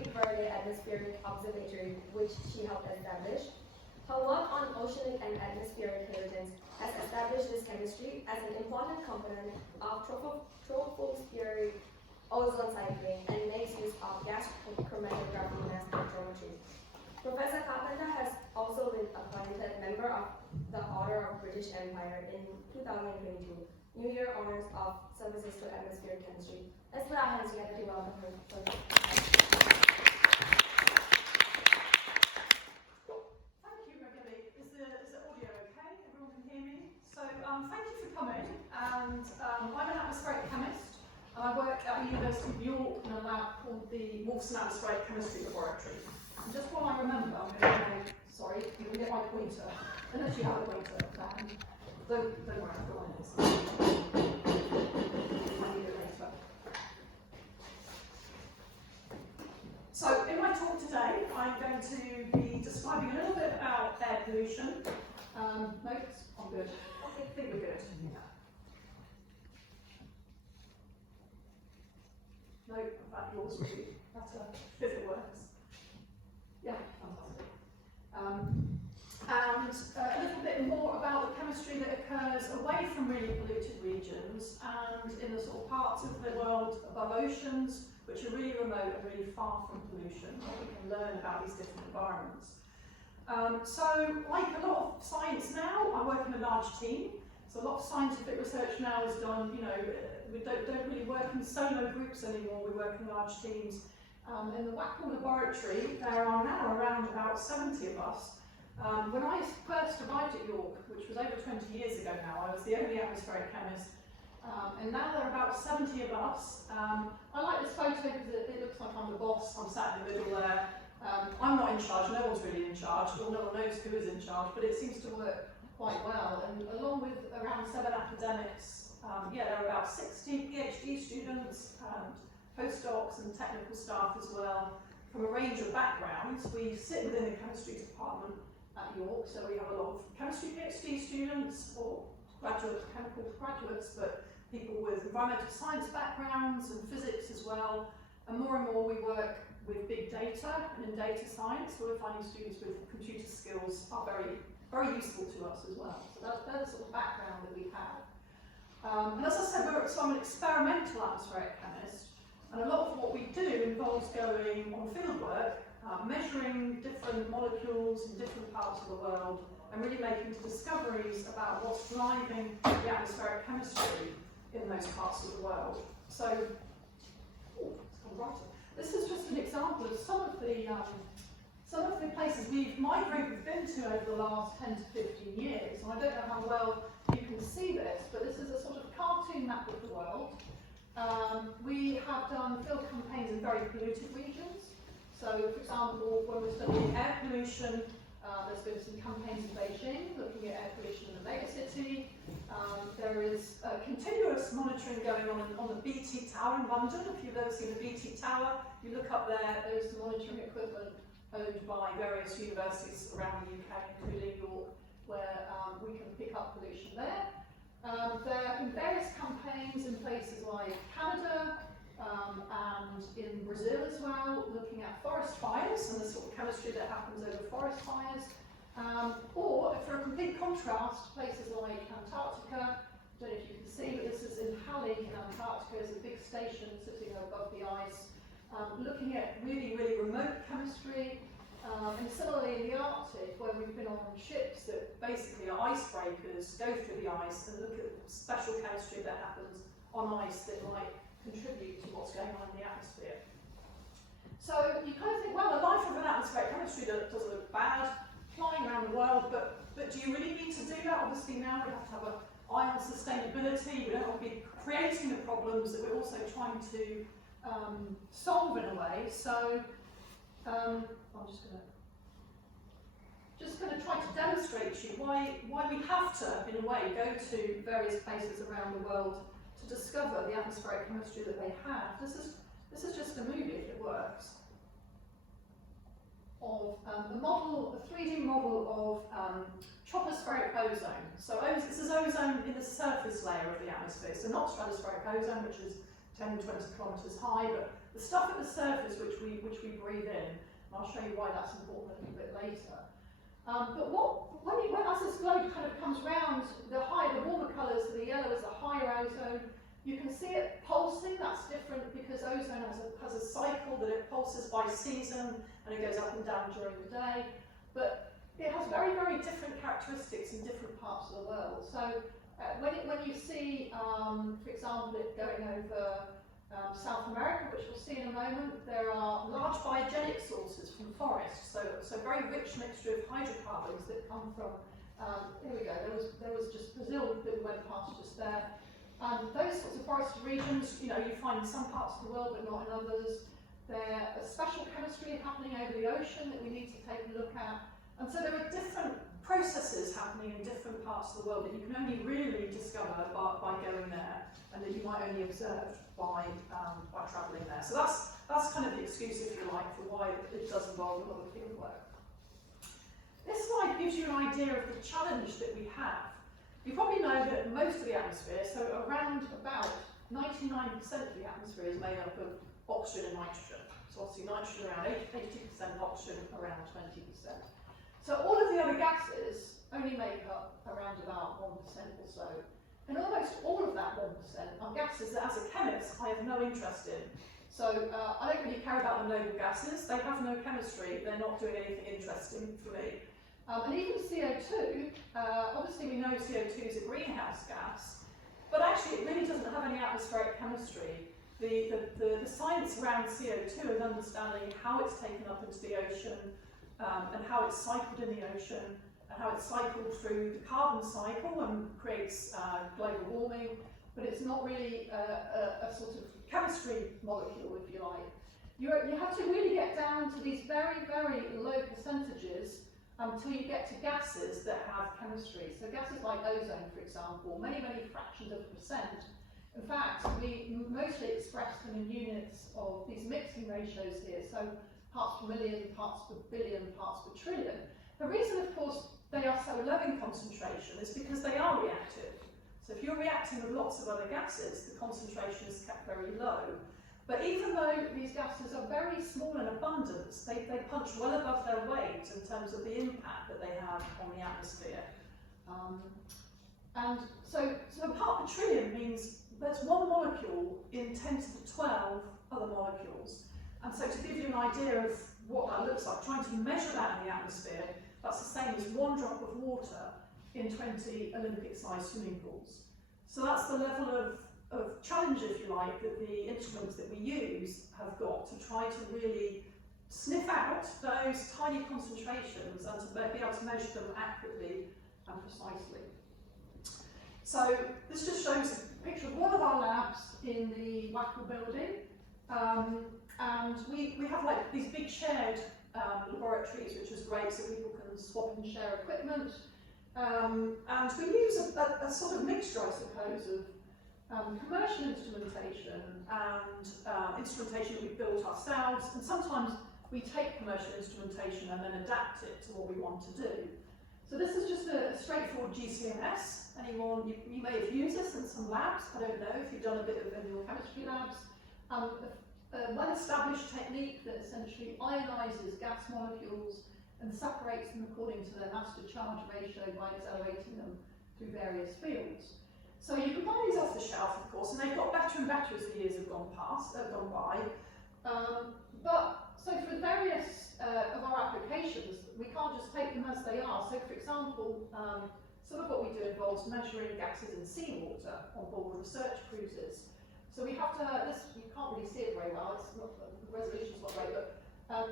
Cape Verde Atmospheric Observatory, which she helped establish. Her work on oceanic and atmospheric halogens has established this chemistry as an important component of tropospheric ozone cycling and makes use of gas chromatography mass spectrometry. Professor Carpenter has also been appointed member of the Order of British Empire in 2022, New Year honors of services to atmospheric chemistry. Let's put our hands together to welcome her. Thank you, Reggie. Is the audio okay? Everyone can hear me? So thank you for coming. And I'm an atmospheric chemist, and I work at the University of York in a lab called the Wolfson Atmospheric Chemistry Laboratory. And just while I remember, I'm going to go, sorry, you can get my pointer. Unless you have a pointer, Dan. Don't worry, I've got one of these. I need it later. So in my talk today, I'm going to be describing a little bit about air pollution. Notes? I'm good. I think we're good. Yeah. No, that yours would be better if it works. Yeah, fantastic. And a little bit more about the chemistry that occurs away from really polluted regions and in the sort of parts of the world above oceans, which are really remote and really far from pollution, where we can learn about these different environments. So, like a lot of science now, I work in a large team. So a lot of scientific research now is done, we don't really work in solo groups anymore, we work in large teams. In the Wackmore laboratory, there are now around about 70 of us. When I first arrived at York, which was over 20 years ago now, I was the only atmospheric chemist, and now there are about 70 of us. I like this photo because it looks like I'm the boss, I'm sat in the middle there. I'm not in charge, no one's really in charge, or no one knows who is in charge, but it seems to work quite well. And along with around 7 academics, there are about 60 PhD students, postdocs and technical staff as well, from a range of backgrounds. We sit within the chemistry department at York, so we have a lot of chemistry PhD students, or chemical graduates, but people with environmental science backgrounds and physics as well. And more we work with big data and in data science, where we're finding students with computer skills are very, very useful to us as well. So that's the sort of background that we have. And as I said, I'm an experimental atmospheric chemist. And a lot of what we do involves going on fieldwork, measuring different molecules in different parts of the world, and really making discoveries about what's driving the atmospheric chemistry in those parts of the world. So, this is just an example of some of the places my group have been to over the last 10 to 15 years. And I don't know how well you can see this, but this is a sort of cartoon map of the world. We have done field campaigns in very polluted regions. So, for example, when we're studying air pollution, there's been some campaigns in Beijing looking at air pollution in the megacity. There is continuous monitoring going on the BT Tower in London. If you've ever seen the BT Tower, you look up there, there's the monitoring equipment owned by various universities around the UK, including York, where we can pick up pollution there. There have been various campaigns in places like Canada and in Brazil as well, looking at forest fires and the sort of chemistry that happens over forest fires. Or, for a complete contrast, places like Antarctica. I don't know if you can see, but this is in Halley in Antarctica. There's a big station sitting above the ice, looking at really, really remote chemistry. And similarly in the Arctic, where we've been on ships that basically are icebreakers, go through the ice and look at special chemistry that happens on ice that might contribute to what's going on in the atmosphere. So you kind of think, well, the life of an atmospheric chemistry doesn't look bad, flying around the world, but do you really need to do that? Obviously now we have to have an eye on sustainability, we don't want to be creating the problems that we're also trying to solve in a way. So I'm just going to try to demonstrate to you why we have to, in a way, go to various places around the world to discover the atmospheric chemistry that they have. This is just a movie, if it works, of a 3D model of tropospheric ozone. So this is ozone in the surface layer of the atmosphere, so not stratospheric ozone, which is 10 to 20 kilometres high, but the stuff at the surface which we which we breathe in. And I'll show you why that's important a little bit later. But when as this globe kind of comes round, the warmer colours, the yellow is the higher ozone. You can see it pulsing. That's different because ozone has a cycle that it pulses by season and it goes up and down during the day. But it has very, very different characteristics in different parts of the world. So when you see, for example, it going over South America, which we'll see in a moment, there are large biogenic sources from forests. So very rich mixture of hydrocarbons that come from. Here we go. There was just Brazil that we went past just there. Those sorts of forested regions, you find in some parts of the world, but not in others. There's a special chemistry happening over the ocean that we need to take a look at. And so there are different processes happening in different parts of the world that you can only really discover by going there, and that you might only observe by travelling there. So that's kind of the excuse, if you like, for why it does involve a lot of field work. This slide gives you an idea of the challenge that we have. You probably know that most of the atmosphere, so around about 99% of the atmosphere is made up of oxygen and nitrogen. So obviously nitrogen around 80%, oxygen around 20%. So all of the other gases only make up around about 1% or so. And almost all of that 1% are gases that, as a chemist, I have no interest in. So I don't really care about the noble gases. They have no chemistry. They're not doing anything interesting for me. And even CO2, obviously we know CO2 is a greenhouse gas, but actually it really doesn't have any atmospheric chemistry. The science around CO2 is understanding how it's taken up into the ocean, and how it's cycled in the ocean, and how it's cycled through the carbon cycle and creates global warming, but it's not really a sort of chemistry molecule, if you like. You have to really get down to these very, very low percentages until you get to gases that have chemistry. So gases like ozone, for example, many, many fractions of a percent. In fact, we mostly express them in units of these mixing ratios here. So parts per million, parts per billion, parts per trillion. The reason, of course, they are so low in concentration is because they are reactive. So if you're reacting with lots of other gases, the concentration is kept very low. But even though these gases are very small in abundance, they punch well above their weight in terms of the impact that they have on the atmosphere. And so a part per trillion means there's one molecule in 10 to the 12 other molecules. And so to give you an idea of what that looks like, trying to measure that in the atmosphere, that's the same as one drop of water in 20 Olympic-sized swimming pools. So that's the level of challenge, if you like, that the instruments that we use have got to try to really sniff out those tiny concentrations and to be able to measure them accurately and precisely. So this just shows a picture of one of our labs in the Wackle building. And we have like these big shared laboratories, which is great, so people can swap and share equipment. And we use a sort of mixture, I suppose, of commercial instrumentation and instrumentation that we built ourselves, and sometimes we take commercial instrumentation and then adapt it to what we want to do. So this is just a straightforward GCMS. Anyone, you may have used this in some labs, I don't know if you've done a bit of in your chemistry labs. A well-established technique that essentially ionizes gas molecules and separates them according to their mass-to-charge ratio by accelerating them through various fields. So you can buy these off the shelf, of course, and they've got better and better as the years have gone by. But so for various of our applications, we can't just take them as they are. So for example, some of what we do involves measuring gases in seawater on board research cruises. So we have to, you can't really see it very well, the resolution's not great, but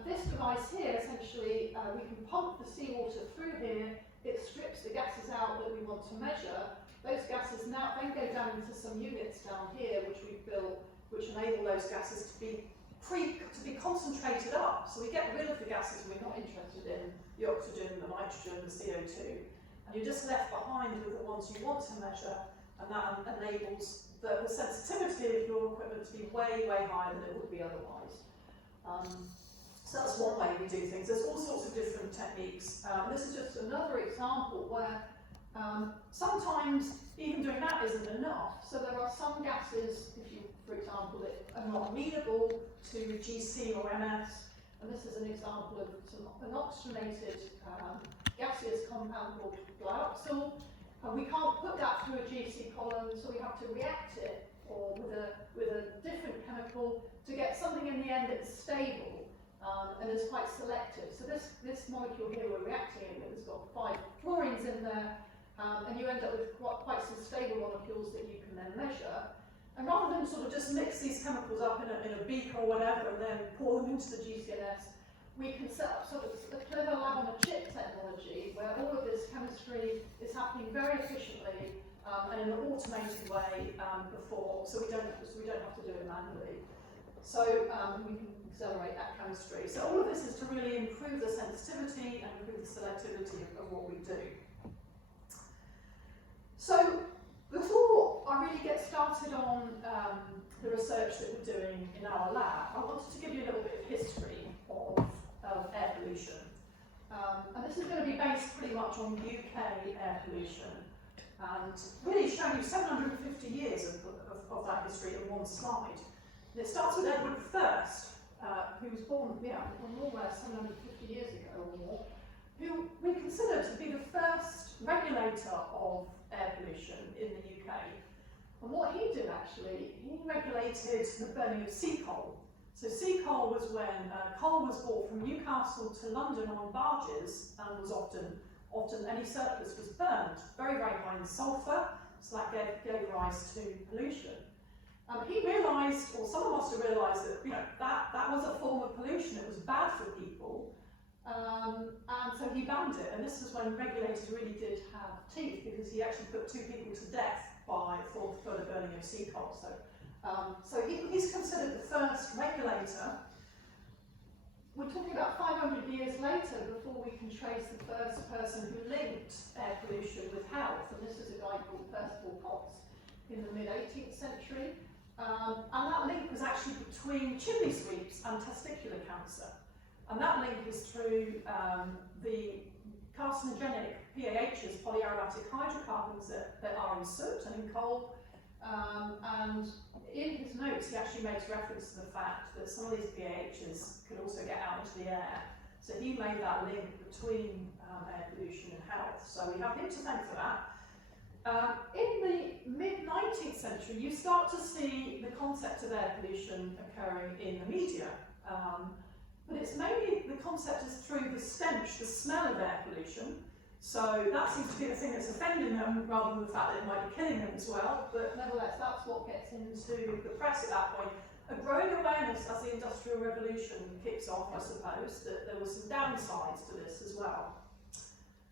this device here, essentially, we can pump the seawater through here, it strips the gases out that we want to measure. Those gases now then go down into some units down here, which we've built, which enable those gases to be concentrated up. So we get rid of the gases we're not interested in, the oxygen, the nitrogen, the CO2, and you're just left behind with the ones you want to measure, and that enables the sensitivity of your equipment to be way, way higher than it would be otherwise. So that's one way we do things. There's all sorts of different techniques. This is just another example where Sometimes even doing that isn't enough. So there are some gases, if you, for example, that are not amenable to GC or MS, and this is an example of an oxygenated gaseous compound called dioxyl. And we can't put that through a GC column, so we have to react it or with a different chemical to get something in the end that's stable and is quite selective. So this molecule here we're reacting it with has got 5 fluorines in there, and you end up with quite some stable molecules that you can then measure. And rather than sort of just mix these chemicals up in a beaker or whatever and then pour them into the GCNS, we can set up sort of a clever lab on a chip technology where all of this chemistry is happening very efficiently and in an automated way so we don't have to do it manually. So we can accelerate that chemistry. So all of this is to really improve the sensitivity and improve the selectivity of what we do. So before I really get started on the research that we're doing in our lab, I wanted to give you a little bit of history of air pollution. And this is going to be based pretty much on UK air pollution and really showing you 750 years of that history in one slide. And it starts with Edward I, who was born, more or less 750 years ago or more, who we consider to be the first regulator of air pollution in the UK. And what he did actually, he regulated the burning of sea coal. So sea coal was when coal was brought from Newcastle to London on barges and was often any surplus was burned, very, very high in sulphur, so that gave rise to pollution. He realised, or someone must have realised that, that was a form of pollution, it was bad for people, and so he banned it. And this is when regulators really did have teeth, because he actually put 2 people to death for the burning of sea coal. So he's considered the first regulator. We're talking about 500 years later before we can trace the first person who linked air pollution with health, and this is a guy called Percival Cox in the mid-18th century. And that link was actually between chimney sweeps and testicular cancer. And that link is through the carcinogenic PAHs, polyaromatic hydrocarbons that are in soot and in coal. And in his notes, he actually makes reference to the fact that some of these PAHs could also get out into the air. So he made that link between air pollution and health. So we have him to thank for that. In the mid-19th century, you start to see the concept of air pollution occurring in the media. But it's mainly, the concept is through the stench, the smell of air pollution. So that seems to be the thing that's offending them, rather than the fact that it might be killing them as well. But nevertheless, that's what gets into the press at that point. A growing awareness as the Industrial Revolution kicks off, I suppose, that there were some downsides to this as well.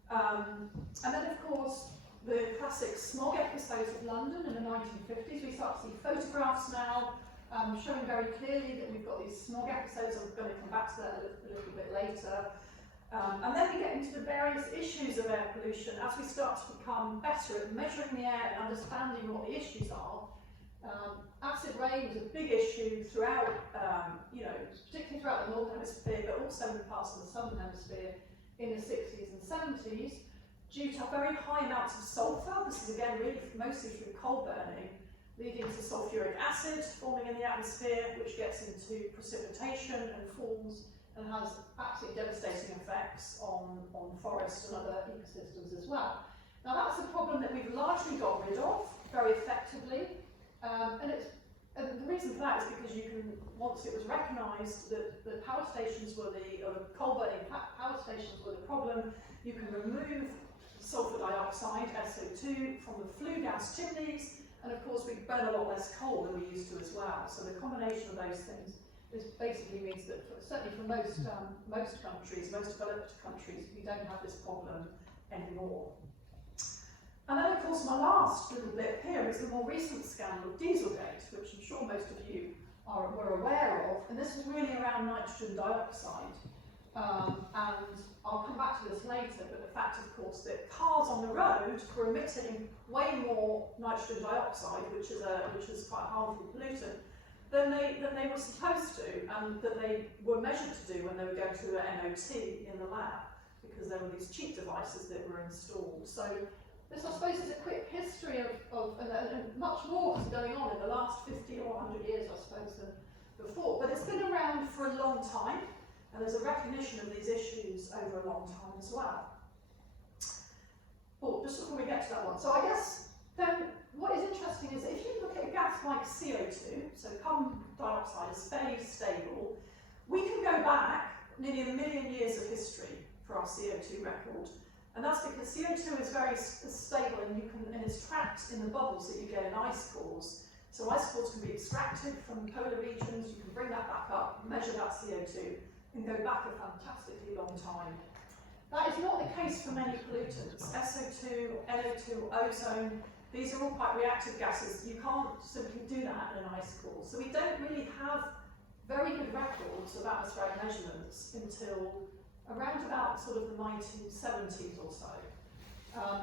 And then, of course, the classic smog episodes of London in the 1950s. We start to see photographs now showing very clearly that we've got these smog episodes. I'm going to come back to that a little bit later. And then we get into the various issues of air pollution as we start to become better at measuring the air and understanding what the issues are. Acid rain was a big issue throughout, particularly throughout the Northern Hemisphere, but also in parts of the Southern Hemisphere in the 60s and 70s, due to very high amounts of sulphur. This is again really mostly through coal burning, leading to sulfuric acid forming in the atmosphere, which gets into precipitation and forms and has absolutely devastating effects on forests and other ecosystems as well. Now that's a problem that we've largely got rid of very effectively, and the reason for that is because once it was recognised that the power stations were coal burning power stations were the problem, you can remove sulphur dioxide, SO2, from the flue gas chimneys, and of course we burn a lot less coal than we used to as well. So the combination of those things basically means that, certainly for most countries, most developed countries, we don't have this problem anymore. And then, of course, my last little bit here is the more recent scandal of Dieselgate, which I'm sure most of you were aware of, and this is really around nitrogen dioxide. And I'll come back to this later, but the fact, of course, that cars on the road were emitting way more nitrogen dioxide, which is quite a harmful pollutant, than they were supposed to, and that they were measured to do when they were going through an MOT in the lab, because there were these cheap devices that were installed. So This, I suppose, is a quick history and much more is going on in the last 50 or 100 years, I suppose, than before. But it's been around for a long time, and there's a recognition of these issues over a long time as well. Oh, just before we get to that one. So I guess then what is interesting is that if you look at a gas like CO2, so carbon dioxide is fairly stable, we can go back nearly 1 million years of history for our CO2 record. And that's because CO2 is very stable and is trapped in the bubbles that you get in ice cores. So ice cores can be extracted from polar regions, you can bring that back up, measure that CO2, and go back a fantastically long time. That is not the case for many pollutants. SO2, NO2, ozone, these are all quite reactive gases. You can't simply do that in an ice core. So we don't really have very good records of atmospheric measurements until around about sort of the 1970s or so.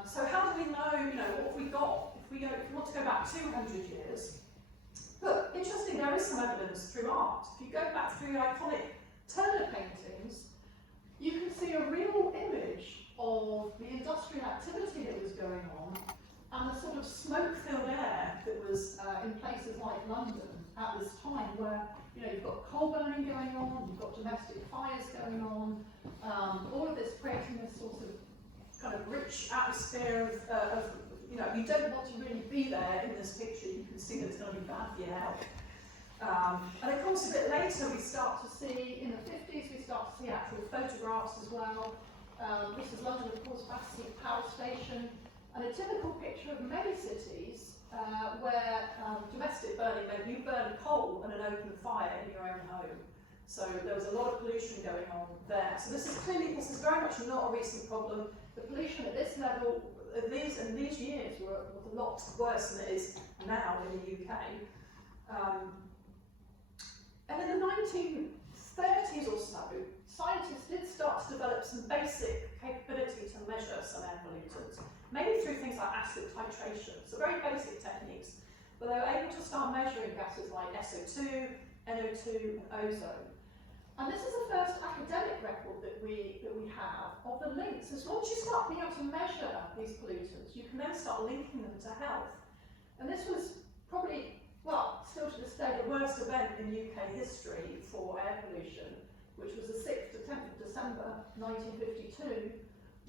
So how do we know, what have we got? If we want to go back 200 years, but interestingly, there is some evidence through art. If you go back through the iconic Turner paintings, you can see a real image of the industrial activity that was going on and the sort of smoke-filled air that was in places like London at this time, where you've got coal burning going on, you've got domestic fires going on, all of this creating this sort of kind of rich atmosphere of you don't want to really be there in this picture. You can see that it's going to be bad for your health. And of course, a bit later, we start to see, in the 50s, we start to see actual photographs as well. This is London, of course, Battersea Power Station, and a typical picture of many cities where domestic burning meant you burn coal and an open fire in your own home. So there was a lot of pollution going on there. So this is very much not a recent problem. The pollution at this level, in these years, was a lot worse than it is now in the UK. And in the 1930s or so, scientists did start to develop some basic capability to measure some air pollutants, mainly through things like acid titration, so very basic techniques, but they were able to start measuring gases like SO2, NO2, and ozone. And this is the first academic record that we have of the links. As once you start being able to measure these pollutants, you can then start linking them to health. And this was probably, well, still to this day, the worst event in UK history for air pollution, which was the 6th to 10th of December 1952,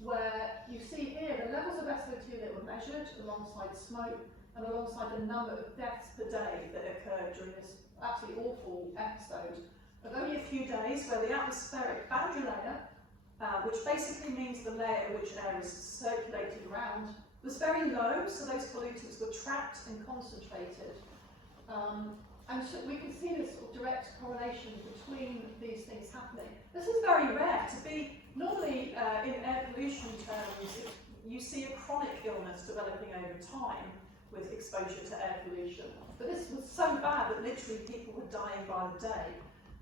where you see here the levels of SO2 that were measured alongside smoke and alongside the number of deaths per day that occurred during this absolutely awful episode of only a few days, where the atmospheric boundary layer, which basically means the layer in which air is circulated around, was very low, so those pollutants were trapped and concentrated. And so we can see this sort of direct correlation between these things happening. This is very rare to be, normally in air pollution terms, you see a chronic illness developing over time with exposure to air pollution. But this was so bad that literally people were dying by the day.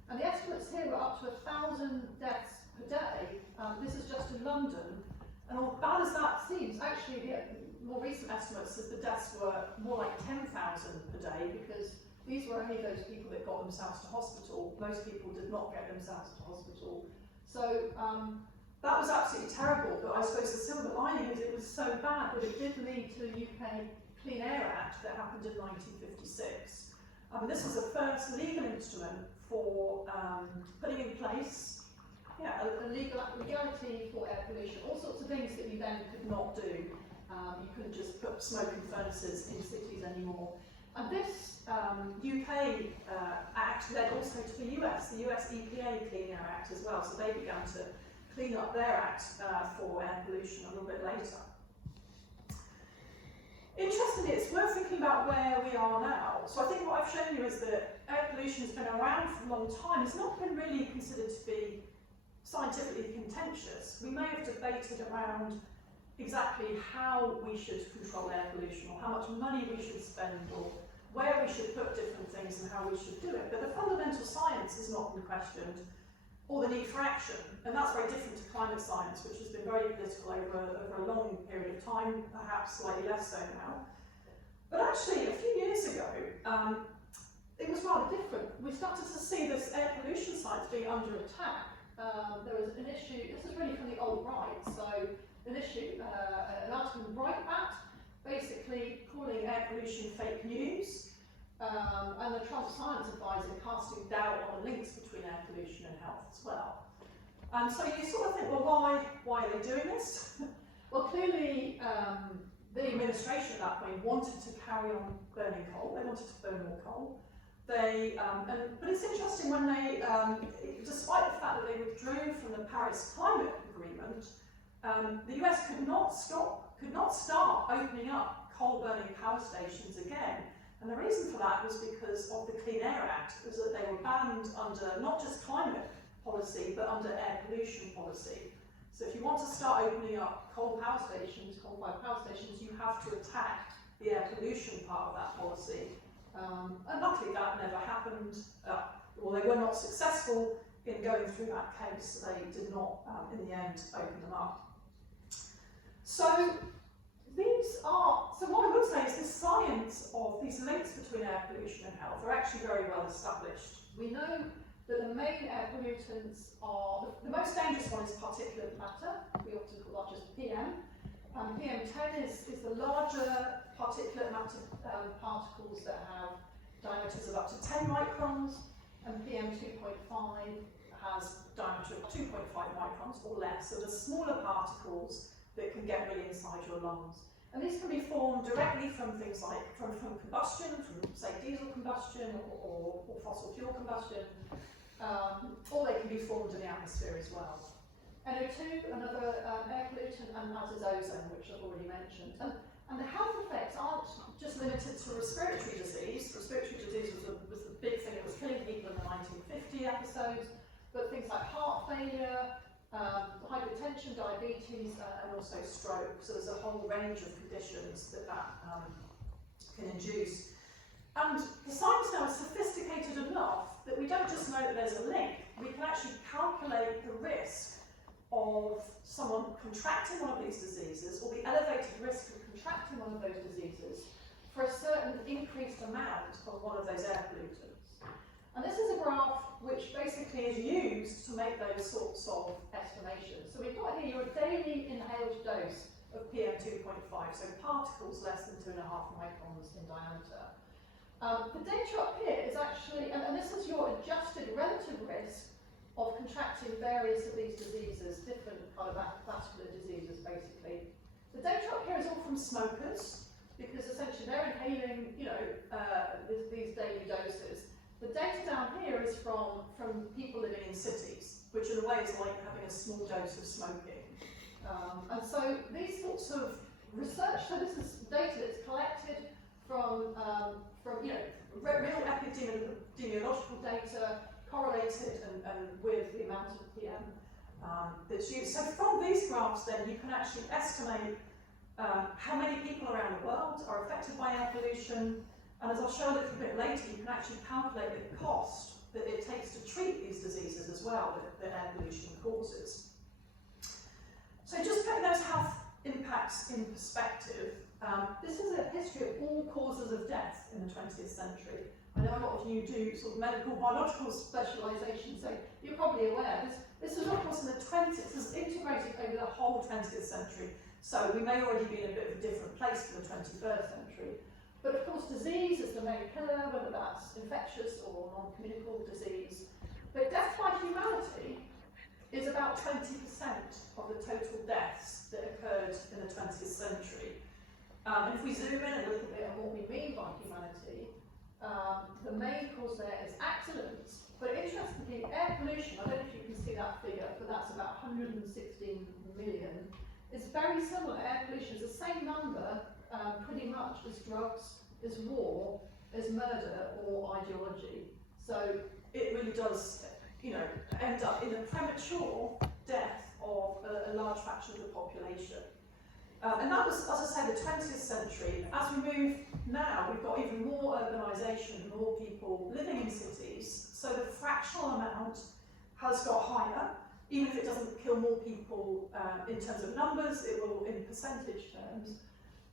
And the estimates here were up to 1,000 deaths per day. This is just in London. And as bad as that seems, actually the more recent estimates is the deaths were more like 10,000 per day, because these were only those people that got themselves to hospital. Most people did not get themselves to hospital. So that was absolutely terrible, but I suppose the silver lining is it was so bad that it did lead to the UK Clean Air Act that happened in 1956. This was the first legal instrument for putting in place a legality for air pollution, all sorts of things that you then could not do. You couldn't just put smoking furnaces in cities anymore. And this UK Act led also to the US EPA Clean Air Act as well, so they began to clean up their act for air pollution a little bit later. Interestingly, it's worth thinking about where we are now. So I think what I've shown you is that air pollution has been around for a long time. It's not been really considered to be scientifically contentious. We may have debated around exactly how we should control air pollution, or how much money we should spend, or where we should put different things and how we should do it. But the fundamental science has not been questioned, or the need for action. And that's very different to climate science, which has been very political over a long period of time, perhaps slightly less so now. But actually, a few years ago, it was rather different. We started to see this air pollution sites being under attack. There was an issue, this is really from the old right, so an issue, an article in Breitbart, basically calling air pollution fake news, and the Trump science advisor casting doubt on the links between air pollution and health as well. And so you sort of think, well, why are they doing this? Well, clearly the administration at that point wanted to carry on burning coal. They wanted to burn more coal. But it's interesting when they, despite the fact that they withdrew from the Paris Climate Agreement, the US could not start opening up coal-burning power stations again. And the reason for that was because of the Clean Air Act, was that they were banned under not just climate policy, but under air pollution policy. So if you want to start opening up coal-fired power stations, you have to attack the air pollution part of that policy. And luckily that never happened. Well, they were not successful in going through that case. They did not, in the end, open them up. So what I would say is this science of these links between air pollution and health are actually very well established. We know that the main air pollutants are, the most dangerous one is particulate matter. We often call that just PM. PM10 is the larger particulate matter particles that have diameters of up to 10 microns, and PM2.5 has diameter of 2.5 microns or less. So the smaller particles that can get really inside your lungs. And these can be formed directly from things like from combustion, from say diesel combustion or fossil fuel combustion, or they can be formed in the atmosphere as well. NO2, another air pollutant, and as is ozone, which I've already mentioned. And the health effects aren't just limited to respiratory disease. Respiratory disease was the big thing that was killing people in the 1950 episodes, but things like heart failure, hypertension, diabetes, and also stroke. So there's a whole range of conditions that can induce. And the science now is sophisticated enough that we don't just know that there's a link, we can actually calculate the risk of someone contracting one of these diseases, or the elevated risk of contracting one of those diseases, for a certain increased amount of one of those air pollutants. And this is a graph which basically is used to make those sorts of estimations. So we've got here your daily inhaled dose of PM2.5, so particles less than 2.5 microns in diameter. The data up here is actually, and this is your adjusted relative risk of contracting various of these diseases, different cardiovascular diseases basically. The data up here is all from smokers, because essentially they're inhaling, these daily doses. The data down here is from people living in cities, which in a way is like having a small dose of smoking. And so these sorts of research, so this is data that's collected from real epidemiological data, correlated and with the amount of PM that's used. So from these graphs then you can actually estimate how many people around the world are affected by air pollution. And as I'll show a little bit later, you can actually calculate the cost that it takes to treat these diseases as well that air pollution causes. So just putting those health impacts in perspective, this is a history of all causes of death in the 20th century. I know a lot of you do sort of medical biological specialisation, so you're probably aware. This was of course in the 20s, this is integrated over the whole 20th century. So we may already be in a bit of a different place for the 21st century. But of course disease is the main pillar, whether that's infectious or non-communicable disease. But death by humanity is about 20% of the total deaths that occurred in the 20th century. And if we zoom in a little bit on what we mean by humanity, the main cause there is accidents. But interestingly, air pollution, I don't know if you can see that figure, but that's about 116 million. It's very similar. Air pollution is the same number pretty much as drugs, as war, as murder or ideology. So it really does, end up in a premature death of a large fraction of the population. And that was, as I say, the 20th century. As we move now, we've got even more urbanisation, more people living in cities. So the fractional amount has got higher. Even if it doesn't kill more people in terms of numbers, it will in percentage terms.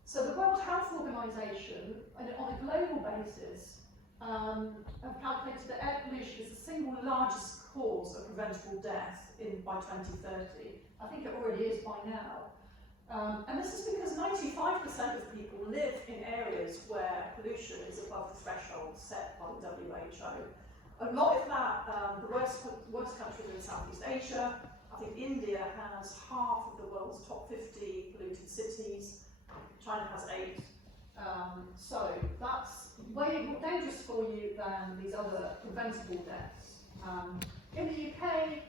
So the World Health Organization, on a global basis, have calculated that air pollution is the single largest cause of preventable death by 2030. I think it already is by now. And this is because 95% of people live in areas where pollution is above the threshold set by the WHO. A lot of that, the worst countries are in Southeast Asia. I think India has half of the world's top 50 polluted cities. China has 8. So that's way more dangerous for you than these other preventable deaths. In the UK,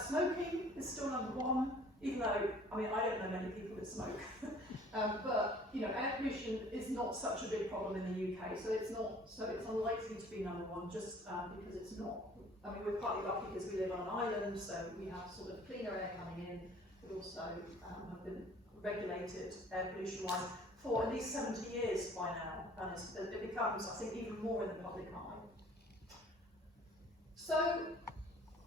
smoking is still #1, even though, I mean, I don't know many people that smoke. But, you know, air pollution is not such a big problem in the UK, so it's unlikely to be #1 just because it's not. I mean, we're partly lucky because we live on an island, so we have sort of cleaner air coming in, but also have been regulated air pollution-wise for at least 70 years by now, and it becomes, I think, even more in the public eye. So,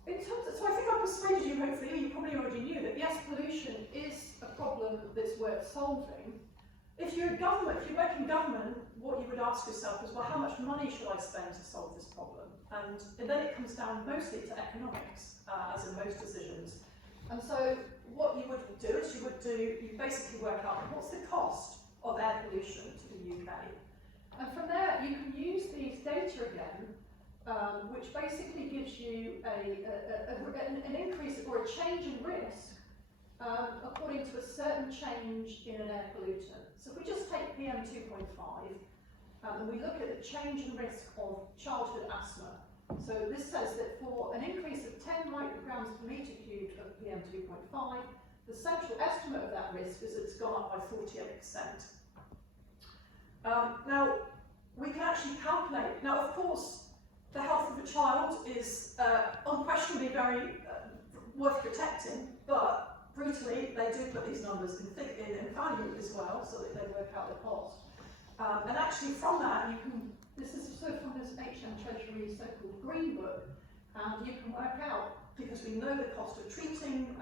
so I think I persuaded you, hopefully, you probably already knew that yes, pollution is a problem that's worth solving. If you're a government, if you work in government, what you would ask yourself is, well, how much money should I spend to solve this problem? And then it comes down mostly to economics, as in most decisions. And so what you would do is you basically work out what's the cost of air pollution to the UK. And from there, you can use these data again, which basically gives you an increase or a change in risk according to a certain change in an air pollutant. So if we just take PM 2.5 and we look at the change in risk of childhood asthma. So this says that for an increase of 10 micrograms per metre cubed of PM 2.5, the central estimate of that risk is it's gone up by 48%. Now, we can actually calculate. Now, of course, the health of a child is unquestionably very worth protecting, but brutally, they do put these numbers in value as well, so that they work out the cost. And actually, from that, you can. This is also from this HM Treasury so-called Green Book, and you can work out, because we know the cost of treating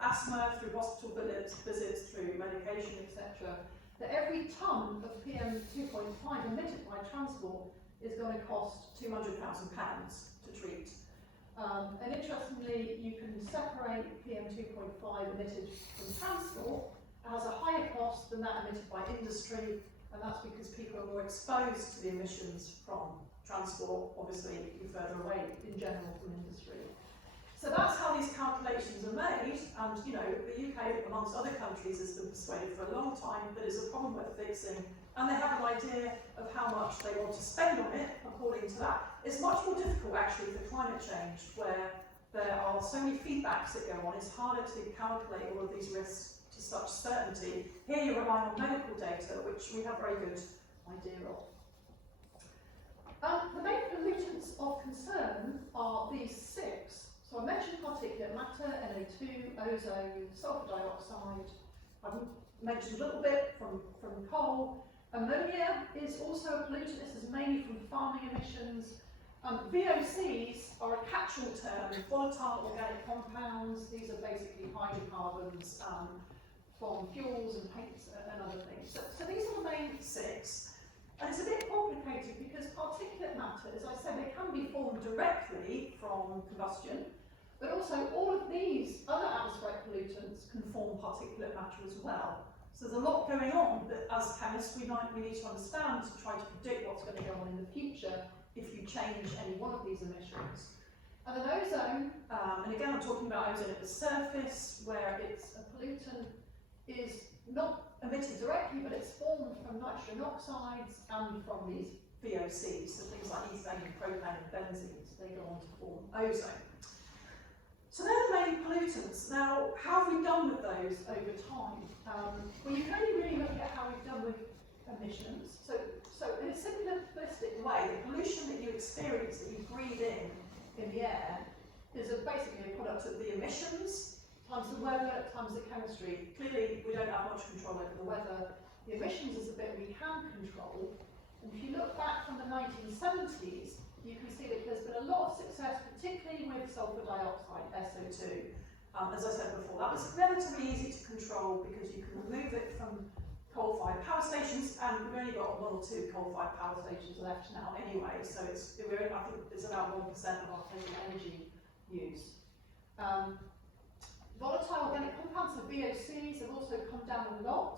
asthma through hospital visits, through medication, etc., that every tonne of PM 2.5 emitted by transport is going to cost £200,000 to treat. And interestingly, you can separate PM 2.5 emitted from transport. It has a higher cost than that emitted by industry, and that's because people are more exposed to the emissions from transport, obviously, the further away in general from industry. So that's how these calculations are made, and you know, the UK, amongst other countries, has been persuaded for a long time that it's a problem worth fixing, and they have an idea of how much they want to spend on it according to that. It's much more difficult actually for climate change, where there are so many feedbacks that go on. It's harder to calculate all of these risks to such certainty. Here you're relying on medical data, which we have a very good idea of. The main pollutants of concern are these 6. So I mentioned particulate matter, NO2, ozone, sulfur dioxide. I've mentioned a little bit from coal. Ammonia is also a pollutant. This is mainly from farming emissions. VOCs are a catch-all term, volatile organic compounds. These are basically hydrocarbons from fuels and paints and other things. So these are the main 6. And it's a bit complicated because particulate matter, as I said, they can be formed directly from combustion, but also all of these other atmospheric pollutants can form particulate matter as well. So there's a lot going on that as chemists we need to understand to try to predict what's going to go on in the future if you change any one of these emissions. And then ozone, and again I'm talking about ozone at the surface, where it's a pollutant, is not emitted directly, but it's formed from nitrogen oxides and from these VOCs, so things like ethane and propane and benzenes, they go on to form ozone. So they're the main pollutants. Now, how have we done with those over time? Well, you can only really look at how we've done with emissions. So in a simplistic way, the pollution that you experience, that you breathe in the air, is basically a product of the emissions times the weather, times the chemistry. Clearly, we don't have much control over the weather. The emissions is a bit we can control. And if you look back from the 1970s, you can see that there's been a lot of success, particularly with sulfur dioxide, SO2. As I said before, that was relatively easy to control because you can remove it from coal-fired power stations, and we've only got 1 or 2 coal-fired power stations left now anyway, so I think it's about 1% of our total energy use. Volatile organic compounds, so VOCs have also come down a lot,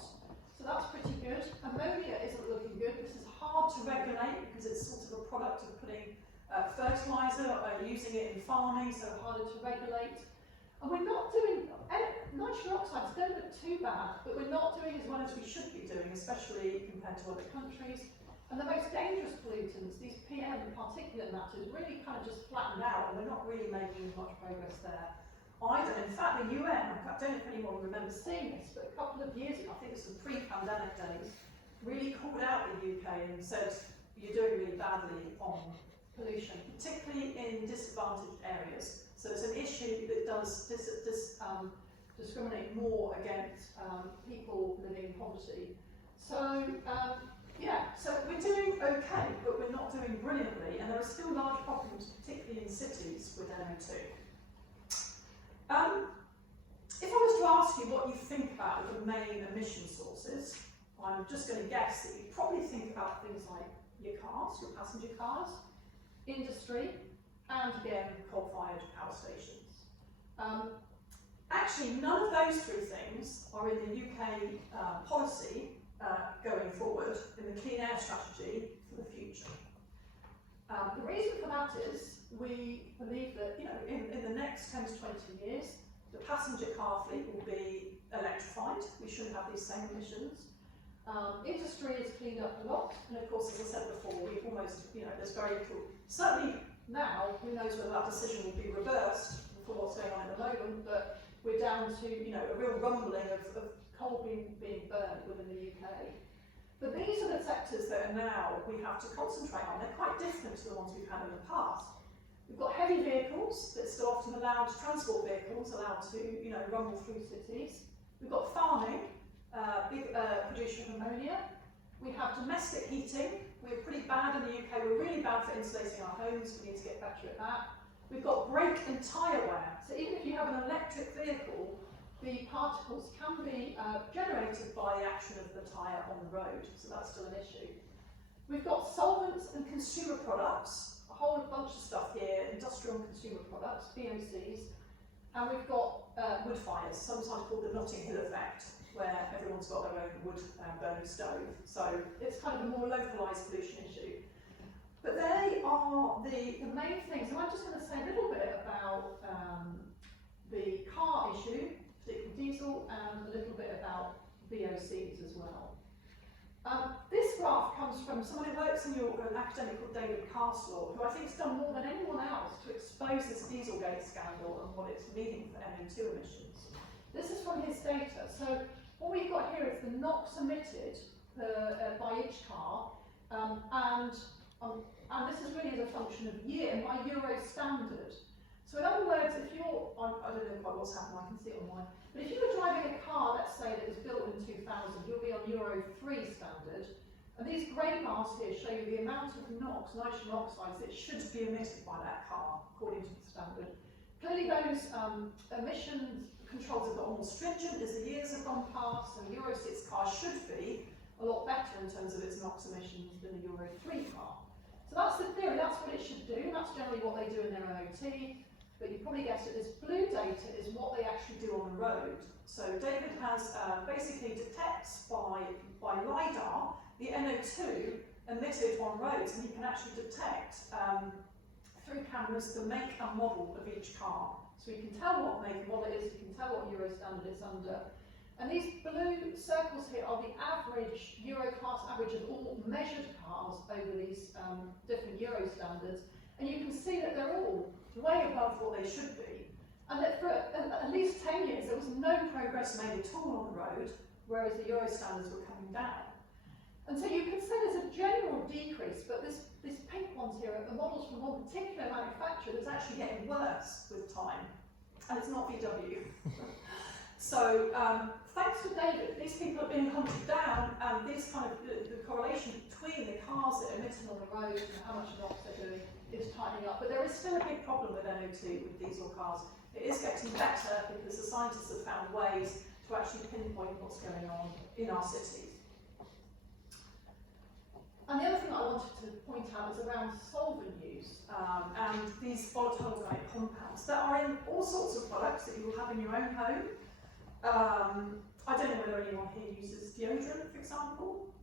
so that's pretty good. Ammonia isn't looking good. This is hard to regulate because it's sort of a product of putting fertiliser, using it in farming, so harder to regulate. And we're not doing, nitrogen oxides don't look too bad, but we're not doing as well as we should be doing, especially compared to other countries. And the most dangerous pollutants, these PM and particulate matters, really kind of just flattened out, and we're not really making much progress there. Iodine, in fact, the UN, I don't know if anyone remembers seeing this, but a couple of years ago, I think it was the pre-pandemic days, really called out the UK and said, you're doing really badly on pollution, particularly in disadvantaged areas. So it's an issue that does discriminate more against people living in poverty. So yeah, so we're doing okay, but we're not doing brilliantly, and there are still large problems, particularly in cities, with NO2. If I was to ask you what you think about the main emission sources, I'm just going to guess that you probably think about things like your cars, your passenger cars, industry, and again, coal-fired power stations. Actually, none of those three things are in the UK policy going forward in the Clean Air Strategy for the future. The reason for that is we believe that in the next 10 to 20 years, the passenger car fleet will be electrified. We shouldn't have these same emissions. Industry is cleaned up a lot, and of course, as I said before, we almost, there's very little. Certainly now, who knows whether that decision will be reversed for what's going on at the moment, but we're down to a real rumbling of coal being burned within the UK. But these are the sectors that are now we have to concentrate on. They're quite different to the ones we've had in the past. We've got heavy vehicles that still often allowed, transport vehicles allowed to rumble through cities. We've got farming, big producer of ammonia. We have domestic heating. We're pretty bad in the UK. We're really bad for insulating our homes. We need to get better at that. We've got brake and tyre wear. So even if you have an electric vehicle, the particles can be generated by the action of the tyre on the road. So that's still an issue. We've got solvents and consumer products. A whole bunch of stuff here, industrial and consumer products, VOCs. And we've got wood fires, sometimes called the Notting Hill effect, where everyone's got their own wood burning stove. So it's kind of a more localised pollution issue. But they are the main things. And I'm just going to say a little bit about the car issue, particularly diesel, and a little bit about VOCs as well. This graph comes from someone who works in your academic called David Carslaw, who I think has done more than anyone else to expose this Dieselgate scandal and what it's meaning for NO2 emissions. This is from his data. So what we've got here is the NOx emitted by each car, and this is really as a function of year and by Euro standard. So in other words, if you're, I don't know quite what's happening, I can see it online, but if you were driving a car, let's say, that was built in 2000, you'll be on Euro 3 standard, and these grey bars here show you the amount of NOx, nitrogen oxides, that should be emitted by that car, according to the standard. Clearly those emission controls have got more stringent as the years have gone past, and a Euro 6 car should be a lot better in terms of its NOx emissions than a Euro 3 car. So that's the theory, that's what it should do, that's generally what they do in their MOT. But you probably guessed it, this blue data is what they actually do on the road. So David has basically detects by LiDAR the NO2 emitted on roads, and he can actually detect through cameras the make and model of each car. So you can tell what make and model it is, you can tell what Euro standard it's under. And these blue circles here are the average, Euro class average of all measured cars over these different Euro standards. And you can see that they're all way above what they should be, and that for at least 10 years there was no progress made at all on the road, whereas the Euro standards were coming down. And so you can say there's a general decrease, but these pink ones here are models from one particular manufacturer that's actually getting worse with time, and it's not VW. So thanks to David, these people are being hunted down, and this kind of the correlation between the cars that are emitting on the road and how much NOx they're doing is tightening up. But there is still a big problem with NO2 with diesel cars. It is getting better because the scientists have found ways to actually pinpoint what's going on in our cities. And the other thing I wanted to point out is around solvent use and these volatile organic compounds that are in all sorts of products that you will have in your own home. I don't know whether anyone here uses deodorant, for example.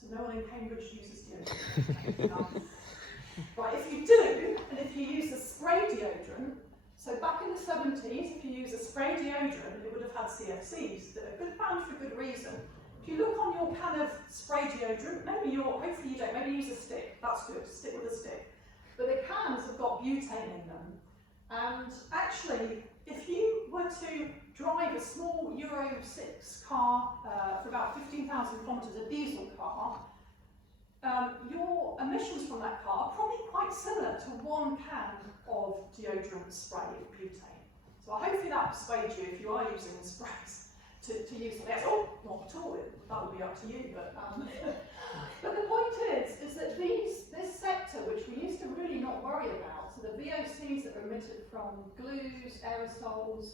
So no one in Cambridge uses deodorant. Right, if you do, and if you use a spray deodorant, so back in the 70s, if you use a spray deodorant, it would have had CFCs that are good, found for good reason. If you look on your can of spray deodorant, hopefully you don't, maybe use a stick, that's good, stick with a stick. But the cans have got butane in them. And actually, if you were to drive a small Euro 6 car for about 15,000 kilometres, a diesel car, your emissions from that car are probably quite similar to 1 can of deodorant spray of butane. So hopefully that persuades you, if you are using the sprays, to use something else. Oh, not at all, that would be up to you. But the point is that this sector, which we used to really not worry about, so the VOCs that are emitted from glues, aerosols,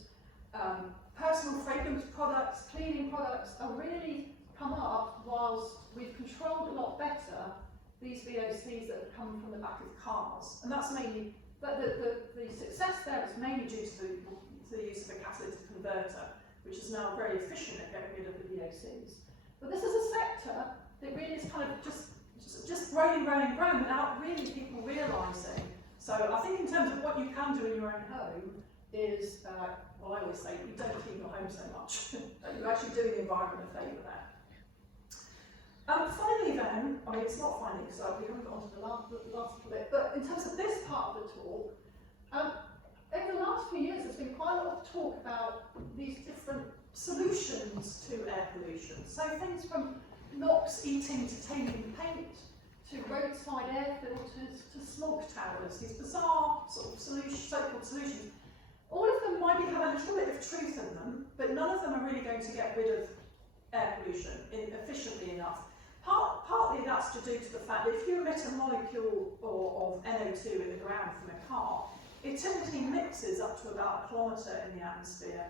personal fragrance products, cleaning products, are really come up whilst we've controlled a lot better these VOCs that have come from the back of cars. And that's mainly, the success there is mainly due to the use of a catalytic converter, which is now very efficient at getting rid of the VOCs. But this is a sector that really is kind of just growing without really people realising. So I think in terms of what you can do in your own home is, well, I always say, you don't clean your home so much, that you're actually doing the environment a favour there. Finally then, I mean it's not finally because we haven't got on to the last little bit, but in terms of this part of the talk, over the last few years there's been quite a lot of talk about these different solutions to air pollution. So things from NOx eating titanium paint, to roadside air filters, to smog towers, these bizarre sort of so-called solutions. All of them might have a little bit of truth in them, but none of them are really going to get rid of air pollution efficiently enough. Partly that's to do to the fact that if you emit a molecule of NO2 in the ground from a car, it typically mixes up to about 1 kilometre in the atmosphere.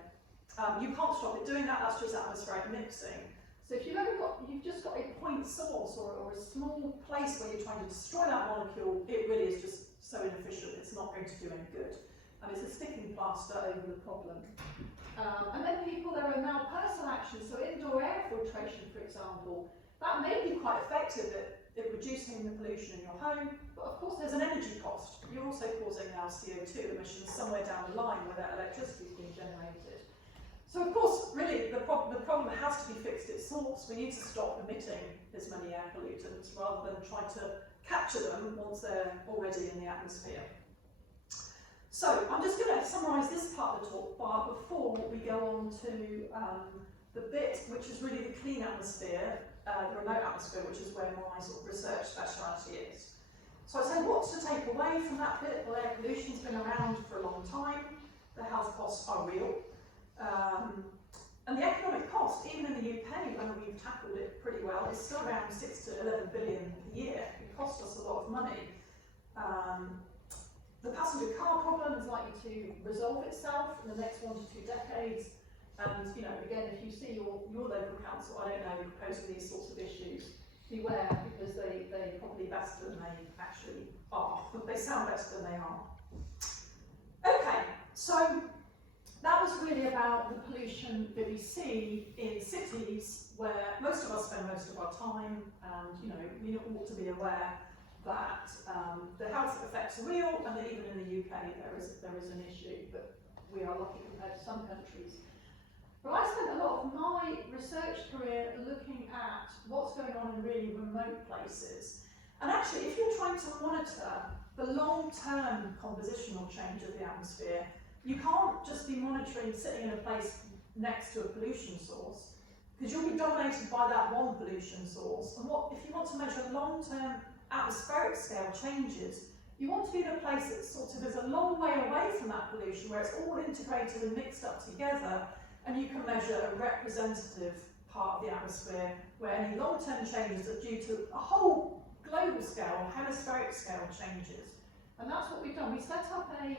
You can't stop it doing that, that's just atmospheric mixing. So if you've just got a point source or a small place where you're trying to destroy that molecule, it really is just so inefficient, it's not going to do any good. And it's a sticking plaster over the problem. And then there are now personal actions, so indoor air filtration, for example, that may be quite effective at reducing the pollution in your home, but of course there's an energy cost. You're also causing now CO2 emissions somewhere down the line where that electricity is being generated. So of course, really, the problem has to be fixed at source. We need to stop emitting as many air pollutants rather than try to capture them once they're already in the atmosphere. So I'm just going to summarise this part of the talk before we go on to the bit which is really the clean atmosphere, the remote atmosphere, which is where my sort of research speciality is. So I said, what's to take away from that bit? Well, air pollution's been around for a long time. The health costs are real. And the economic cost, even in the UK, when we've tackled it pretty well, is still around 6 to 11 billion a year. It costs us a lot of money. The passenger car problem is likely to resolve itself in the next 1 to 2 decades. And again, if you see your local council, I don't know, proposing these sorts of issues, beware, because they're probably better than they actually are. They sound better than they are. Okay, so that was really about the pollution that we see in cities where most of us spend most of our time, and we ought to be aware that the health effects are real, and that even in the UK there is an issue, but we are lucky compared to some countries. But I spent a lot of my research career looking at what's going on in really remote places. And actually, if you're trying to monitor the long-term compositional change of the atmosphere, you can't just be monitoring sitting in a place next to a pollution source, because you'll be dominated by that one pollution source. And if you want to measure long-term atmospheric scale changes, you want to be in a place that sort of is a long way away from that pollution, where it's all integrated and mixed up together, and you can measure a representative part of the atmosphere where any long-term changes are due to a whole global scale, hemispheric scale changes. And that's what we've done. We set up an